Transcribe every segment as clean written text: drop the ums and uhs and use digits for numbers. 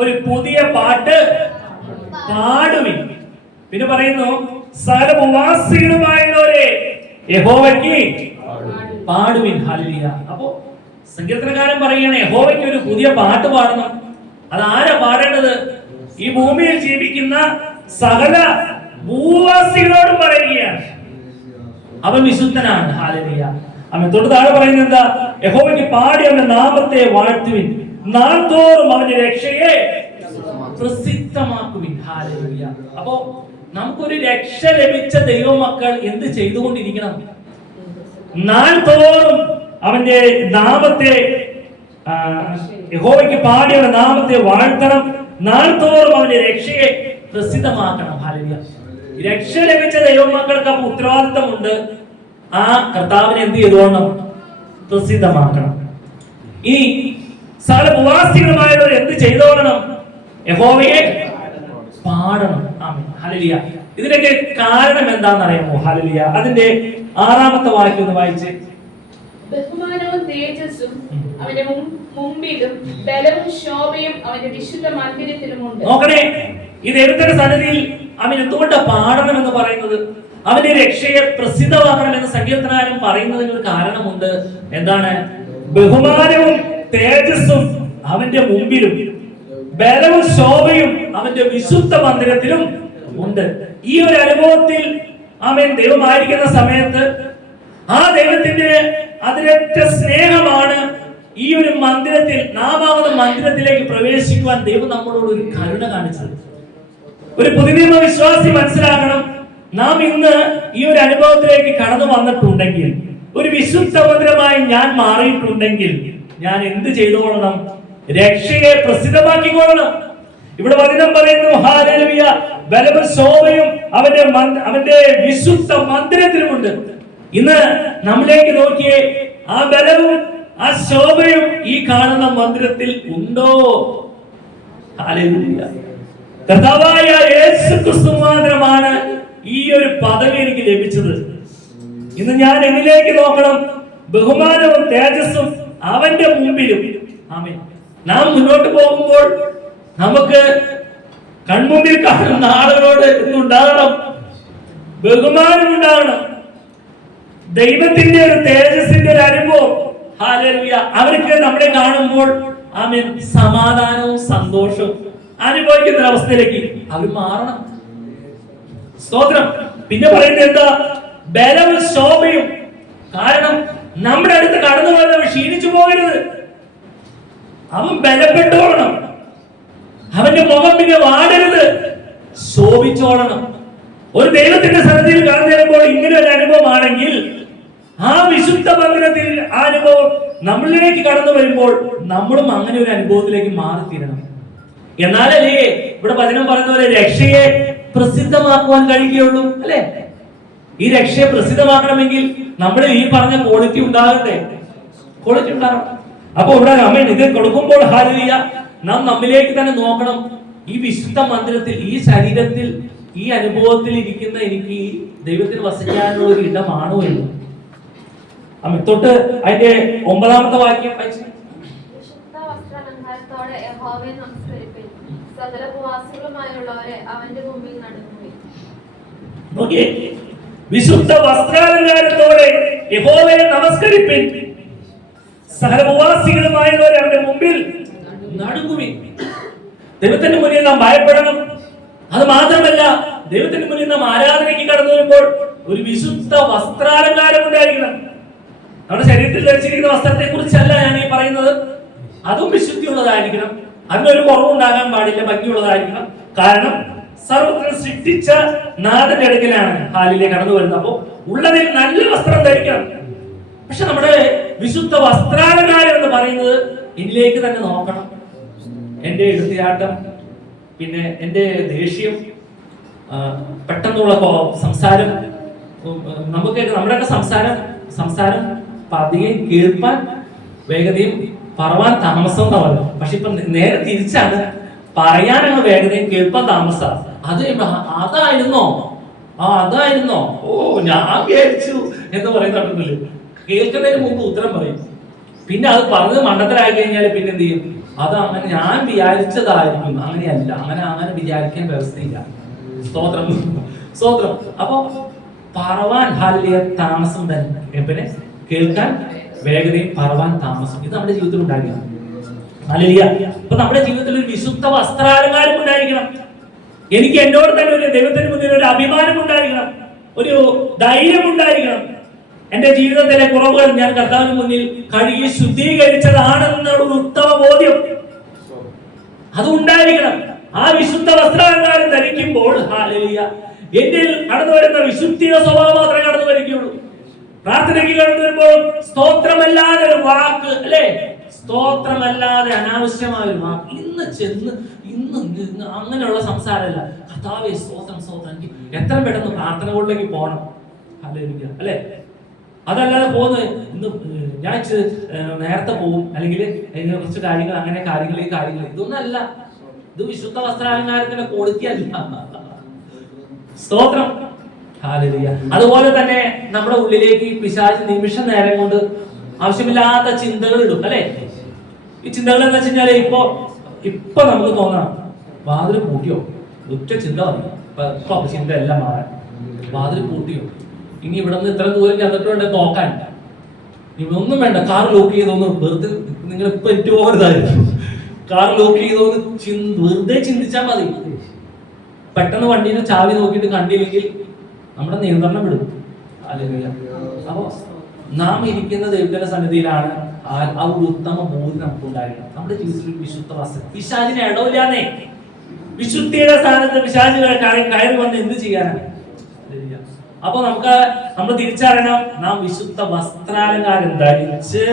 ഒരു പുതിയ പാട്ട് പാടുവിൻ. പിന്നെ പറയുന്നു സകല ഭൂവാസികളുമായുള്ളവരെ യഹോവയ്ക്ക് പാടുവിൻ. ഹല്ലേലൂയ. അപ്പോ സങ്കീർത്തനക്കാരൻ പറയുകയാണ് യഹോവയ്ക്ക് ഒരു പുതിയ പാട്ട് പാടണം. അത് ആരാ പാടേണ്ടത്? ഈ ഭൂമിയിൽ ജീവിക്കുന്ന സകല ഭൂവാസികളോടും പറയുകയാണ്. അവൻ വിശുദ്ധനാണ്. ഹല്ലേലൂയ. അവൻ തൊട്ട് താഴെ പറയുന്നത് എന്താ? യഹോവയ്ക്ക് പാടി അവന്റെ നാമത്തെ വാഴ്ത്തുവിൻ, നാൾതോറും അവന്റെ രക്ഷയെ പ്രസിദ്ധമാക്കുവിൻ. ഹല്ലേലൂയ. അപ്പോ നമുക്കൊരു രക്ഷ ലഭിച്ച ദൈവമക്കൾ എന്ത് ചെയ്തുകൊണ്ടിരിക്കണം? നാൾതോറും അവന്റെ നാമത്തെ യഹോവയ്ക്ക് പാടി അവന്റെ നാമത്തെ വാഴ്ത്തണം, നാൾതോറും അവന്റെ രക്ഷയെ പ്രസിദ്ധമാക്കണം. ഹല്ലേലൂയ. രക്ഷ ലഭിച്ച ദൈവമക്കൾക്ക് അപ്പൊ ഉത്തരവാദിത്തമുണ്ട്. ആ കർത്താവിനെ എന്ത് ചെയ്തോണം? പ്രസിദ്ധമാക്കണം. ഈ സകല ഭൂവാസികളുമായവർ എന്ത് ചെയ്തോളണം? യഹോവയെ പാടണം. ആമേൻ. ഹല്ലേലൂയ. ഇതിനൊക്കെ കാരണം എന്താണെന്ന് അറിയാമോ? ഹല്ലേലൂയ. അതിന്റെ 6ാമത്തെ വാക്യം ഒന്ന് വായിച്ചേ. ബഹുമാനവും തേജസ്സും അവന്റെ മുമ്പിലും ബലവും ശോഭയും അവന്റെ വിശുദ്ധ മന്ദിരത്തിലുമുണ്ട്. നോക്കണേ, ഈ ദൈവത്തിന്റെ സന്നിധിയിൽ അവൻ എന്തുകൊണ്ട് പാടണം എന്ന് പറയുന്നത്? അവന്റെ രക്ഷയെ പ്രസിദ്ധമാക്കണമെന്ന് സങ്കീർത്തനകാരൻ പറയുന്നതിന് ഒരു കാരണമുണ്ട്. എന്താണ്? ബഹുമാനവും തേജസ്സും അവന്റെ മുമ്പിലും ബലവും ശോഭയും അവന്റെ വിശുദ്ധ മന്ദിരത്തിലും ഉണ്ട്. ഈ ഒരു അനുഭവത്തിൽ അവൻ ദൈവമായിരിക്കുന്ന സമയത്ത് ആ ദൈവത്തിന്റെ അതിരറ്റ സ്നേഹമാണ് ഈ ഒരു മന്ദിരത്തിൽ, നാമാവുന്ന മന്ദിരത്തിലേക്ക് പ്രവേശിക്കുവാൻ ദൈവം നമ്മളോട് ഒരു കരുണ കാണിച്ചത്. ഒരു പുതിയ വിശ്വാസി മനസ്സിലാക്കണം, നാം ഇന്ന് ഈ ഒരു അനുഭവത്തിലേക്ക് കടന്നു വന്നിട്ടുണ്ടെങ്കിൽ, ഒരു വിശുദ്ധ മന്ദിരമായി ഞാൻ മാറിയിട്ടുണ്ടെങ്കിൽ ഞാൻ എന്ത് ചെയ്തോളണം? രക്ഷയെ പ്രസിദ്ധമാക്കിക്കൊള്ളണം. ഇവിടെ വചനം പറയുന്നു ഹല്ലേലൂയ, ബലവും ശോഭയും അവന്റെ വിശുദ്ധ മന്ദിരത്തിലുമുണ്ട്. ഇന്ന് നമ്മിലേക്ക് നോക്കിയേ, ആ ബലവും ആ ശോഭയും ഈ കാണുന്ന മന്ദിരത്തിൽ ഉണ്ടോ? ഹല്ലേലൂയ. കർത്താവായ യേശുക്രിസ്തു മാത്രമാണ് ഈ ഒരു പദവി എനിക്ക് ലഭിച്ചത്. ഇന്ന് ഞാൻ എന്നിലേക്ക് നോക്കണം. ബഹുമാനവും തേജസ്സും അവന്റെ മുമ്പിലും. ആമേൻ. നാം മുന്നോട്ട് പോകുമ്പോൾ നമുക്ക് കൺമുമ്പിൽ കാണുന്ന ആളുകളോട് ഉണ്ടാകണം, ബഹുമാനം ഉണ്ടാകണം. ദൈവത്തിന്റെ ഒരു തേജസ്സിന്റെ ഒരു അനുഭവം. ഹല്ലേലൂയ. അവർക്ക് നമ്മളെ കാണുമ്പോൾ ആമേൻ സമാധാനവും സന്തോഷവും അനുഭവിക്കുന്ന അവസ്ഥയിലേക്ക് അവർ മാറണം. സ്തോത്രം. പിന്നെ പറയുന്നത് എന്താ? ബലവും ശോഭയും. കാരണം നമ്മുടെ അടുത്ത് കടന്നു പോകുന്നവർ ക്ഷീണിച്ചു പോകരുത്. അവൻ ബലപ്പെട്ടോളണം. അവന്റെ മുഖം പിന്നെ വാടരുത്, ശോഭിച്ചോളണം. ഒരു ദൈവത്തിന്റെ സന്നിധിയിൽ കടന്നു വരുമ്പോൾ ഇങ്ങനെ ഒരു അനുഭവമാണെങ്കിൽ ആ വിശുദ്ധ മന്ദിരത്തിൽ ആ അനുഭവം നമ്മളിലേക്ക് കടന്നു വരുമ്പോൾ നമ്മളും അങ്ങനെ ഒരു അനുഭവത്തിലേക്ക് മാറിത്തീരണം. എന്നാലല്ലേ ഇവിടെ വചനം പറയുന്ന പോലെ രക്ഷയെ പ്രസിദ്ധമാക്കുവാൻ കഴിയുകയുള്ളൂ, അല്ലെ? ഈ രക്ഷയെ പ്രസിദ്ധമാക്കണമെങ്കിൽ നമ്മൾ ഈ പറഞ്ഞ ക്വാളിറ്റി ഉണ്ടാകട്ടെ, ക്വാളിറ്റി ഉണ്ടാകണം. അപ്പൊ ഇവിടെ അമ്മ ഇത് കൊടുക്കുമ്പോൾ ഹല്ലേലൂയ, നാം നമ്മിലേക്ക് തന്നെ നോക്കണം. ഈ വിശുദ്ധ മന്ദിരത്തിൽ, ഈ ശരീരത്തിൽ, ഈ അനുഭവത്തിൽ ഇരിക്കുന്ന എനിക്ക് ദൈവത്തിന് വസിക്കാനുള്ള ഒരു ഇടമാണോ എന്ന്. അമ്മ തൊട്ട് അതിന്റെ 9ാമത്തെ വാക്യം വായിച്ചു. വിശുദ്ധ വസ്ത്രാലങ്കാരത്തോടെ യഹോവയെ നമസ്കരിപ്പിൻ, സകല ഭൂവാസികളുമായുള്ളവരെ അവന്റെ മുമ്പിൽ നടുങ്ങുവിൻ. ദൈവത്തിന്റെ മുന്നിൽ നാം ഭയപ്പെടണം. അത് മാത്രമല്ല, ദൈവത്തിന്റെ മുന്നിൽ നാം ആരാധനയ്ക്ക് കടന്നു വരുമ്പോൾ ഒരു വിശുദ്ധ വസ്ത്രാലങ്കാരം ഉണ്ടായിരിക്കണം. നമ്മുടെ ശരീരത്തിൽ ധരിച്ചിരിക്കുന്ന വസ്ത്രത്തെ കുറിച്ചല്ല ഞാൻ ഈ പറയുന്നത്. അതും വിശുദ്ധിയുള്ളതായിരിക്കണം. അതിനൊരു കുറവുണ്ടാകാൻ പാടില്ല, ഭംഗിയുള്ളതായിരിക്കണം. കാരണം സർവ്വത്തിൽ സൃഷ്ടിച്ച നാഥന്റെ അടുക്കലാണ് ഹാലിലെ കടന്നു വരുന്നത്. അപ്പോ ഉള്ളതിൽ നല്ല വസ്ത്രം ധരിക്കണം. പക്ഷെ നമ്മുടെ വിശുദ്ധ വസ്ത്രാലങ്കാരം എന്ന് പറയുന്നത് എന്നിലേക്ക് തന്നെ നോക്കണം. എന്റെ എടുത്തിയാട്ടം, പിന്നെ എന്റെ ദേഷ്യം, പെട്ടെന്നുള്ള സംസാരം, നമ്മുടെയൊക്കെ സംസാരം പതിയെ കേൾപ്പാൻ വേഗതയും പറവാൻ താമസം എന്ന് പറയും. പക്ഷെ ഇപ്പൊ നേരെ തിരിച്ചാണ്, പറയാനുള്ള വേഗതയും കേൾപ്പാൻ താമസം. അതായിരുന്നോ അതായിരുന്നോ ഓ ഞാൻ വിചാരിച്ചു എന്ന് പറയുന്നുണ്ടല്ലോ. കേൾക്കുന്നതിന് മുമ്പ് ഉത്തരം പറയും. പിന്നെ അത് പറഞ്ഞത് മണ്ടത്തരായി കഴിഞ്ഞാൽ പിന്നെ എന്ത് ചെയ്യും? അത് അങ്ങനെ ഞാൻ വിചാരിച്ചതായിരിക്കും, അങ്ങനെയല്ല. അങ്ങനെ വിചാരിക്കാൻ വ്യവസ്ഥയില്ല. സ്തോത്രം, സ്തോത്രം. അപ്പൊ പറവാൻ ഹല്ലേലൂയ താമസം തന്നെ, പിന്നെ കേൾക്കാൻ വേഗതയും പറവാൻ താമസം. ഇത് നമ്മുടെ ജീവിതത്തിൽ ഉണ്ടായിരിക്കണം. ഹല്ലേലൂയ. അപ്പൊ നമ്മുടെ ജീവിതത്തിൽ ഒരു വിശുദ്ധ വസ്ത്രാലങ്കാരം ഉണ്ടായിരിക്കണം. എനിക്ക് എന്നോട് തന്നെ ഒരു ദൈവത്തിന് മുന്നിൽ ഒരു അഭിമാനം ഉണ്ടായിരിക്കണം, ഒരു ധൈര്യം ഉണ്ടായിരിക്കണം. എന്റെ ജീവിതത്തിലെ കുറവുകൾ ഞാൻ കർത്താവിന് മുന്നിൽ കഴുകി ശുദ്ധീകരിച്ചതാണെന്നുള്ള ഒരു ഉത്തമ ബോധ്യം അത് ഉണ്ടായിരിക്കണം. ആ വിശുദ്ധ വസ്ത്രാലങ്കാരം ധരിക്കുമ്പോൾ ഹല്ലേലൂയ എന്നിൽ കടന്നു വരുന്ന വിശുദ്ധിയുടെ സ്വഭാവം മാത്രമേ കടന്നു വരികയുള്ളൂ. പ്രാർത്ഥനയ്ക്ക് കടന്നു വരുമ്പോൾ സ്തോത്രമല്ലാതെ ഒരു വാക്ക്, അല്ലെ, സ്തോത്രമല്ലാതെ അനാവശ്യമായ ഒരു വാക്ക് ഇന്ന് അങ്ങനെയുള്ള സംസാരമല്ല. കർത്താവേ സ്തോത്രം, സ്തോത്രം. എനിക്ക് എത്ര പെട്ടെന്ന് പ്രാർത്ഥനകളിലേക്ക് പോകണം. ഹല്ലേലൂയ, അല്ലെ? അതല്ലാതെ പോകുന്നത് ഇന്ന് ഞാൻ നേരത്തെ പോകും, അല്ലെങ്കിൽ കുറച്ച് കാര്യങ്ങൾ, അങ്ങനെ കാര്യങ്ങൾ ഇതൊന്നും അല്ല. ഇത് വിശുദ്ധ വസ്ത്രാലങ്കാരത്തിന്റെ ക്വാളിറ്റി അല്ല. സ്തോത്രം, ഹല്ലേലൂയ. അതുപോലെ തന്നെ നമ്മുടെ ഉള്ളിലേക്ക് പിശാച് നിമിഷ നേരം കൊണ്ട് ആവശ്യമില്ലാത്ത ചിന്തകൾ ഇടും, അല്ലെ? ഈ ചിന്തകൾ എന്ന് വെച്ച് കഴിഞ്ഞാല് ഇപ്പൊ നമുക്ക് തോന്നാം, വാതിൽ പൂട്ടിയോ, ഒറ്റ ചിന്ത വന്നു, ഇപ്പൊ ചിന്ത എല്ലാം മാറാൻ. വാതിൽ പൂട്ടിയോ, ഇനി ഇവിടെ നിന്ന് ഇത്ര ദൂരം ചെന്നിട്ടുണ്ട് നോക്കാൻ, ഒന്നും വേണ്ട, കാർ ലോക്ക് ചെയ്തോന്ന് വെറുതെ നിങ്ങൾ ഇപ്പൊ ഏറ്റവും പോകരുതായിരിക്കും. കാർ ലോക്ക് ചെയ്തോന്ന് വെറുതെ ചിന്തിച്ചാൽ മതി. പെട്ടെന്ന് വണ്ടിയിൽ ചാവി നോക്കിയിട്ട് കണ്ടില്ലെങ്കിൽ നമ്മുടെ നിയന്ത്രണം വിടും. ഹല്ലേലൂയ. അപ്പൊ നാം ഇരിക്കുന്ന ദൈവത്തിന്റെ സന്നിധിയിലാണ്. ആ ഒരു ഉത്തമ ബോധം നമുക്ക് ഉണ്ടായിരിക്കണം. നമ്മുടെ ജീവിതത്തിൽ വിശുദ്ധ വസ്ത്രം, പിശാചിനെ ഇടവില്ലാന്നേ. വിശുദ്ധിയുടെ സ്ഥാനത്ത് പിശാചുകളെ കയറി വന്ന് എന്ത് ചെയ്യാനാണ്? അപ്പൊ നമ്മൾ തിരിച്ചറിയണം, നാം വിശുദ്ധ വസ്ത്രാലങ്കാരം ധരിച്ച്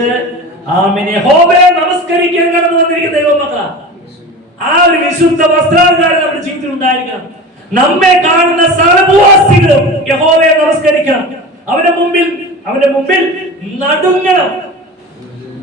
യഹോവയെ നമസ്കരിക്കാൻ കടന്നു വന്നിരിക്കുന്ന ദൈവമക്കളാ. ആ ഒരു വിശുദ്ധ വസ്ത്രാലങ്കാരം നമ്മുടെ ജീവിതത്തിൽ ഉണ്ടായിരിക്കണം. നമ്മെ കാണുന്ന സർവ്വവാസികളും യഹോവയെ നമസ്കരിക്കണം, അവന്റെ മുമ്പിൽ നടുങ്ങണം.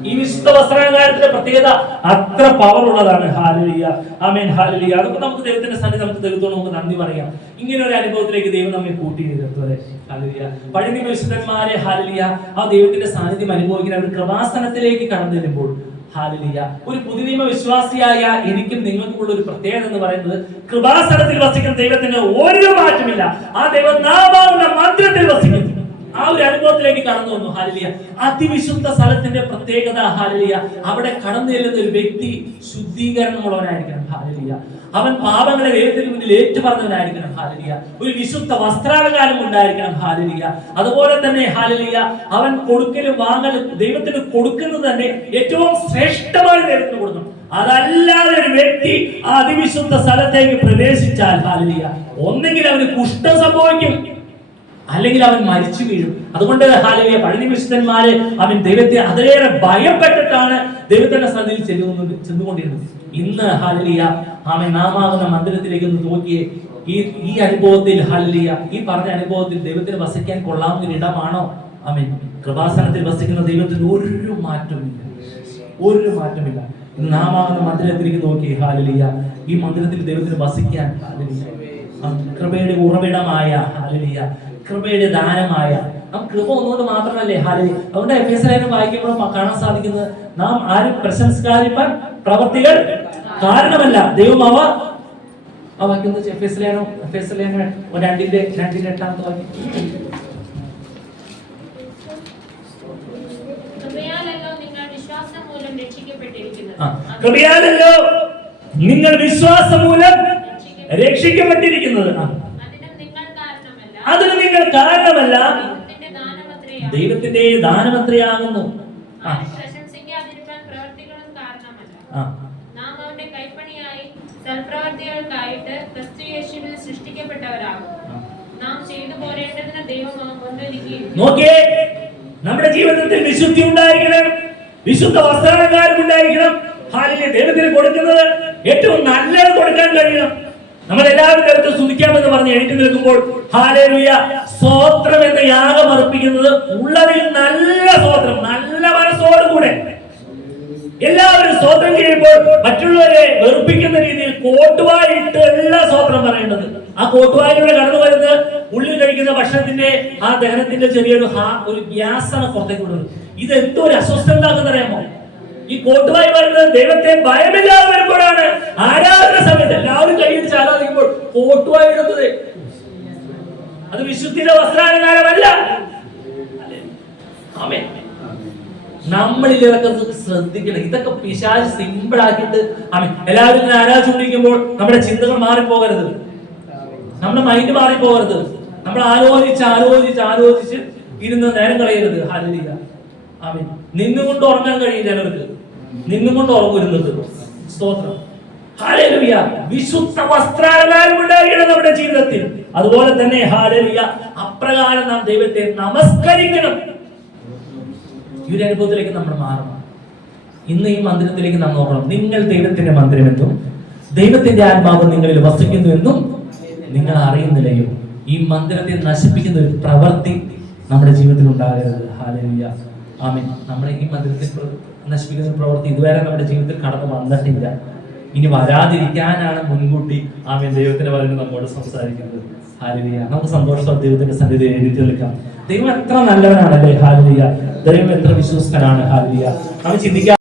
ഈ വിശുദ്ധ വസ്ത്രാലങ്കാരത്തിന്റെ പ്രത്യേകത അത്ര പവർ ഉള്ളതാണ്. ഹല്ലേലൂയ, ആമേൻ, ഹല്ലേലൂയ. അതൊക്കെ നമുക്ക് ദൈവത്തിന്റെ സന്നിധി നമുക്ക് ദൈവത്തോട് നമുക്ക് നന്ദി പറയാം. ഇങ്ങനെ ഒരു അനുഭവത്തിലേക്ക് ദൈവം നമ്മെ കൂട്ടിയിരുന്നത്. ഹല്ലേലൂയ. പഴയ നിയമ വിശുദ്ധന്മാരെ ഹല്ലേലൂയ ആ ദൈവത്തിന്റെ സാന്നിധ്യം അനുഭവിക്കുന്ന ഒരു കൃപാസനത്തിലേക്ക് കടന്നു വരുമ്പോൾ ഹല്ലേലൂയ, ഒരു പുതിയ നിയമ വിശ്വാസിയായ എനിക്കും നിങ്ങൾക്കുള്ള ഒരു പ്രത്യേകത എന്ന് പറയുന്നത്, കൃപാസനത്തിൽ വസിക്കുന്ന ദൈവത്തിന് ഒരു മാറ്റമില്ല. ആ ദൈവം നാമാവുന്ന മന്ത്രത്തിൽ വസിക്കുന്നു. ആ ഒരു അനുഭവത്തിലേക്ക് കടന്നു വന്നു. ഹല്ലേലൂയ. അതിവിശുദ്ധ സ്ഥലത്തിന്റെ പ്രത്യേകത ഹല്ലേലൂയ, അവിടെ കടന്നു ചെല്ലുന്ന ഒരു വ്യക്തി ശുദ്ധീകരണമുള്ളവനായിരിക്കണം. ഹല്ലേലൂയ. അവൻ പാപങ്ങളെ ദൈവത്തിന് മുന്നിൽ ഏറ്റുപറഞ്ഞവനായിരിക്കണം. ഹല്ലേലൂയ. ഒരു വിശുദ്ധ വസ്ത്രാലങ്കാരം ഉണ്ടായിരിക്കണം. ഹല്ലേലൂയ. അതുപോലെ തന്നെ ഹല്ലേലൂയ, അവൻ കൊടുക്കലും വാങ്ങലും ദൈവത്തിന് കൊടുക്കുന്നത് തന്നെ ഏറ്റവും ശ്രേഷ്ഠമായ ദൈവത്തിന് കൊടുക്കണം. അതല്ലാതെ ഒരു വ്യക്തി ആ അതിവിശുദ്ധ സ്ഥലത്തേക്ക് പ്രവേശിച്ചാൽ ഹല്ലേലൂയ, ഒന്നെങ്കിൽ അവന് കുഷ്ഠം സംഭവിക്കും, അല്ലെങ്കിൽ അവൻ മരിച്ചു വീഴും. അതുകൊണ്ട് ഹല്ലേലൂയ, പഴയ വിശുദ്ധന്മാര് അവൻ ദൈവത്തെ അതിലേറെ ഭയപ്പെട്ടിട്ടാണ് ദൈവത്തിന്റെ സന്നിധിയിൽ ചെന്നുകൊണ്ടിരുന്നത്. ഇന്ന് ഹല്ലേലൂയ, അവൻ നാമാകുന്ന മന്ദിരത്തിലേക്ക് ഒന്ന് നോക്കിയേ. ഈ അനുഭവത്തിൽ ഹല്ലേലൂയ, ഈ പറഞ്ഞ അനുഭവത്തിൽ ദൈവത്തിന് വസിക്കാൻ കൊള്ളാവുന്ന ഒരു ഇടമാണോ? അവൻ കൃപാസനത്തിൽ വസിക്കുന്ന ദൈവത്തിന് ഒരു മാറ്റമില്ല. ഇന്ന് നാമാകുന്ന മന്ദിരത്തിലേക്ക് നോക്കി ഹല്ലേലൂയ, ഈ മന്ദിരത്തിൽ ദൈവത്തിന് വസിക്കാൻ ഹല്ലേലൂയ, കൃപയുടെ ഉറവിടമായ ഹല്ലേലൂയ, കൃപയുടെ ദാനമായ കൃപ ഒന്നുകൊണ്ട് മാത്രമല്ലേ ഹല്ലേലൂയ. അതുകൊണ്ട് എഫേസ്യലേഖനം വായിക്കുമ്പോൾ കാണാൻ സാധിക്കുന്നത്, നാം ആരും പ്രശംസിക്കാതിരിപ്പാൻ പ്രവൃത്തികൾ കാരണമല്ല, ദൈവം അവ വായിക്കുന്നത് എഫേസ്യലേഖനം 2:8 വാക്യം. കൃപയാലല്ലോ നിങ്ങൾ വിശ്വാസം മൂലം രക്ഷിക്കപ്പെട്ടിരിക്കുന്നത്. അതിന് നിങ്ങൾ കാരണമല്ല, ദൈവത്തിന്റെ ദാനമത്രയാകുന്നു. നോക്കിയേ, നമ്മുടെ ജീവിതത്തിൽ വിശുദ്ധി ഉണ്ടായിരിക്കണം, വിശുദ്ധ വസ്ത്രാലങ്കാരം ഉണ്ടായിരിക്കണം. ഹല്ലേലൂയ. ദൈവത്തിന് കൊടുക്കുന്നത് ഏറ്റവും നല്ലത് കൊടുക്കാൻ കഴിയണം. നമ്മളെല്ലാവരും ദൈവത്തെ സ്തുതിക്കാമെന്ന് പറഞ്ഞ് എഴുതി നിൽക്കുമ്പോൾ ഹല്ലേലൂയ, സ്തോത്രം എന്ന യാഗം അർപ്പിക്കുന്നത് ഉള്ളതിൽ നല്ല സ്തോത്രം, നല്ല മനസ്സോടുകൂടെ എല്ലാവരും സ്തോത്രം ചെയ്യുമ്പോൾ മറ്റുള്ളവരെ വെറുപ്പിക്കുന്ന രീതിയിൽ കോട്ടുവായിട്ട് എല്ലാ സ്തോത്രം പറയേണ്ടത്. ആ കോട്ടുവായിലൂടെ കടന്നു വരുന്നത് ഉള്ളിൽ കഴിക്കുന്ന ഭക്ഷണത്തിന്റെ ആ ദഹനത്തിന്റെ ചെറിയൊരു ഗ്യാസാണ് പുറത്തേക്ക് വിടുന്നത്. ഇത് എന്തോ ഒരു അസ്വസ്ഥ ഉണ്ടാക്കുന്നറിയാമോ? ഈ കോട്ടുവായി വരുന്നത് ദൈവത്തെ ഭയമില്ലാതെ വരുമ്പോഴാണ്. ആരാധന സമയത്ത് എല്ലാവരും കൈയടിച്ച് ആരാധിക്കുമ്പോൾ കോട്ടുവായി ഇടുന്നത് അത് വിശുദ്ധിയുടെ വസ്ത്രാലങ്കാരമല്ല. ആമേൻ. നമ്മൾ ഇതൊക്കെ ശ്രദ്ധിക്കണം. ഇതൊക്കെ പിശാച് സിമ്പിൾ ആക്കിയിട്ട് എല്ലാവരും ഇങ്ങനെ ആരാധിച്ചുകൊണ്ടിരിക്കുമ്പോൾ നമ്മുടെ ചിന്തകൾ മാറിപ്പോകരുത്, നമ്മുടെ മൈൻഡ് മാറിപ്പോകരുത്. നമ്മൾ ആലോചിച്ച് ഇരുന്ന് നേരം കളയരുത്. ഹല്ലേലൂയ. ആമേൻ. നിന്നുകൊണ്ട് ഉറങ്ങാൻ കഴിയും ചിലർക്ക്, നിന്നുകൊണ്ട് ഉറങ്ങുന്നത്. സ്തോത്രം. ഹല്ലേലൂയ. വിശുദ്ധ വസ്ത്രാലങ്കാരം ഉണ്ടായിരിക്കണം നമ്മുടെ ജീവിതത്തിൽ. അതുപോലെ തന്നെ ഹല്ലേലൂയ, അപ്രകാരം നാം ദൈവത്തെ നമസ്കരിക്കണം. ഈ ഒരു അനുഭവത്തിലേക്ക് നമ്മൾ മാറണം. ഇന്ന് ഈ മന്ദിരത്തിലേക്ക് നാം നോക്കണം. നിങ്ങൾ ദൈവത്തിന്റെ മന്ദിരമെന്നും ദൈവത്തിന്റെ ആത്മാവ് നിങ്ങളിൽ വസിക്കുന്നുവെന്നും നിങ്ങൾ അറിയുന്നില്ലയോ? ഈ മന്ദിരത്തെ നശിപ്പിക്കുന്ന ഒരു പ്രവൃത്തി നമ്മുടെ ജീവിതത്തിൽ ഉണ്ടാകരുത്. ഹല്ലേലൂയ. ആമേൻ. നമ്മളെ ഈ മന്ദിരത്തിൽ നശിപ്പിക്കുന്ന പ്രവൃത്തി ഇതുവരെ നമ്മുടെ ജീവിതത്തിൽ കടന്നു വന്നിട്ടില്ല. ഇനി വരാതിരിക്കാനാണ് മുൻകൂട്ടി ആമേൻ ദൈവത്തിന്റെ വചനം നമ്മോട് സംസാരിക്കുന്നത്. ഹല്ലേലൂയ. നമുക്ക് സന്തോഷത്തോടെ ദൈവത്തിന്റെ സന്നിധിയിൽ എഴുതി നിൽക്കാം. ദൈവം എത്ര നല്ലവനാണല്ലേ. ഹല്ലേലൂയ. ദൈവം എത്ര വിശ്വസ്തനാണ്. ഹല്ലേലൂയ. നമ്മൾ ചിന്തിക്കാം.